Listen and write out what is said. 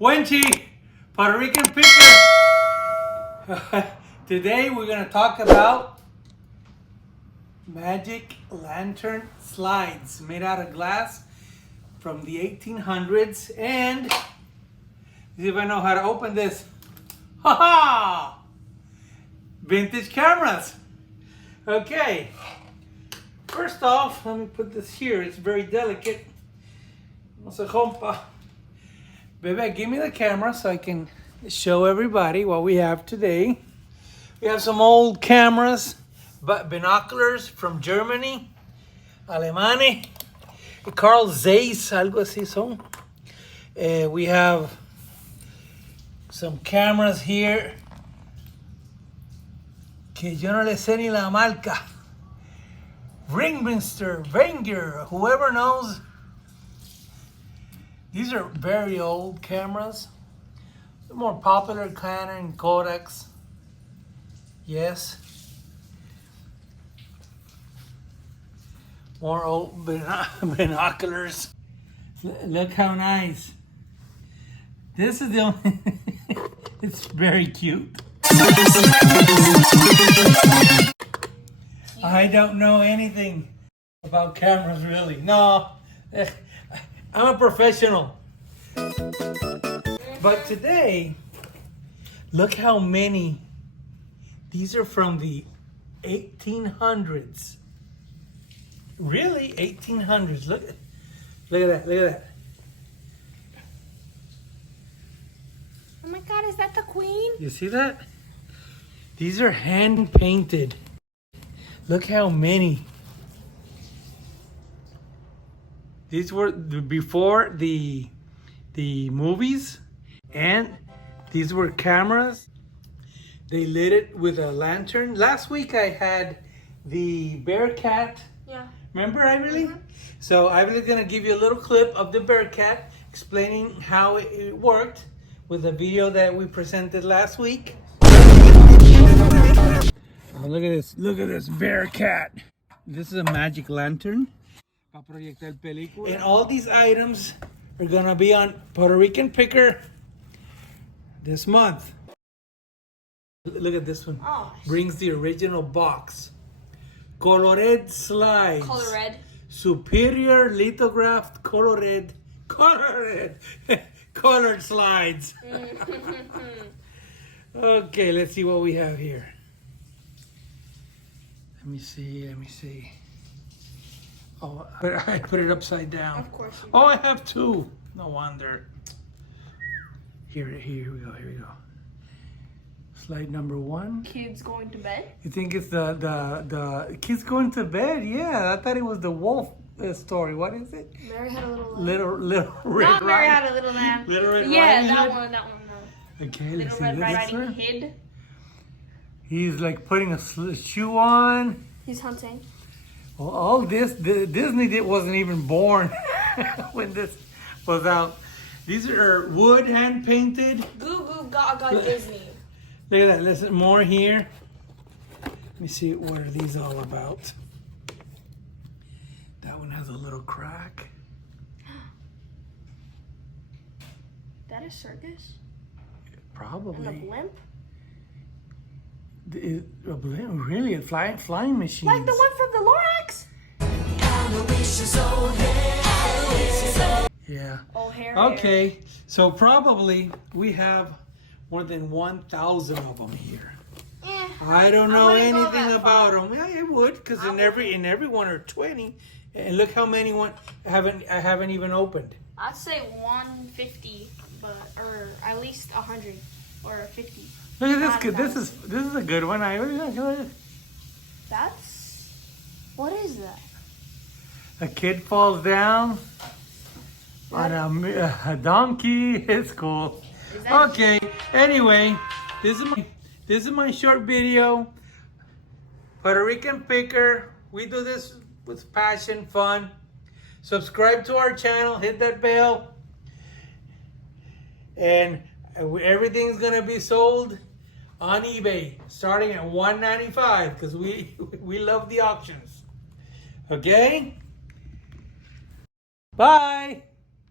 Wenchi, Puerto Rican picker. Today we're going to talk about magic lantern slides made out of glass from the 1800s. And see if I know how to open this. Ha ha! Vintage cameras. Okay. First off, let me put this here. It's very delicate. No se rompa. Bebe, give me the camera so I can show everybody what we have today. We have some old cameras, but binoculars from Germany, Alemania, Carl Zeiss, algo así son. We have some cameras here que yo no le sé ni la marca. Ringminster, Wenger, whoever knows. These are very old cameras. The more popular Canon, Kodaks. Yes. More old binoculars. Look how nice. This is the only, it's very cute. I don't know anything about cameras really. No, I'm a professional. But today, look how many. These are from the 1800s. Really? 1800s. Look at that. Look at that. Oh my God, is that the Queen? You see that? These are hand painted. Look how many. These were before the movies, and these were cameras. They lit it with a lantern. Last week I had the Bearcat. Yeah. Remember, Ivory? Mm-hmm. So Ivory's gonna give you a little clip of the Bearcat explaining how it worked with the video that we presented last week. Oh, look at this! Look at this Bearcat. This is a magic lantern. And all these items are gonna be on Puerto Rican Picker this month. Look at this one. Oh. Brings the original box. Colored slides. Color red. Superior lithographed colored slides. Okay, let's see what we have here. Let me see. Oh, I put it upside down. Of course you did. Oh, I have two. No wonder. Here we go. Slide number 1. Kids going to bed? You think it's the kids going to bed? Yeah, I thought it was the wolf story. What is it? Mary had a little lamb. Little Red Not Mary Riding- had a little lamb. Little Red Yeah, Riding that Hood? one, no. Okay, let's Little see Red this Riding one. Hood. He's like putting a shoe on. He's hunting. Well, all this, Disney wasn't even born when this was out. These are wood hand painted. Goo Goo Gaga Disney. Look at that. Listen, more here. Let me see what are these all about. That one has a little crack. That is circus? Probably. And a blimp? A blimp? Really? A flying machine? Like the one from the Lorax? Yeah. O'Hare. Okay, so probably we have more than 1,000 of them here. Yeah, I don't know wouldn't go anything that about far. them. Yeah, I would, because in every one are 20, and look how many I haven't even opened. I'd say 150, or at least 100 or 50. Look at Not this. a This is a good one. That's what is that? A kid falls down on a donkey. It's cool. Okay. Anyway, this is my short video. Puerto Rican Picker. We do this with passion, fun. Subscribe to our channel. Hit that bell. And everything's gonna be sold on eBay starting at $195 because we love the auctions. Okay? Bye.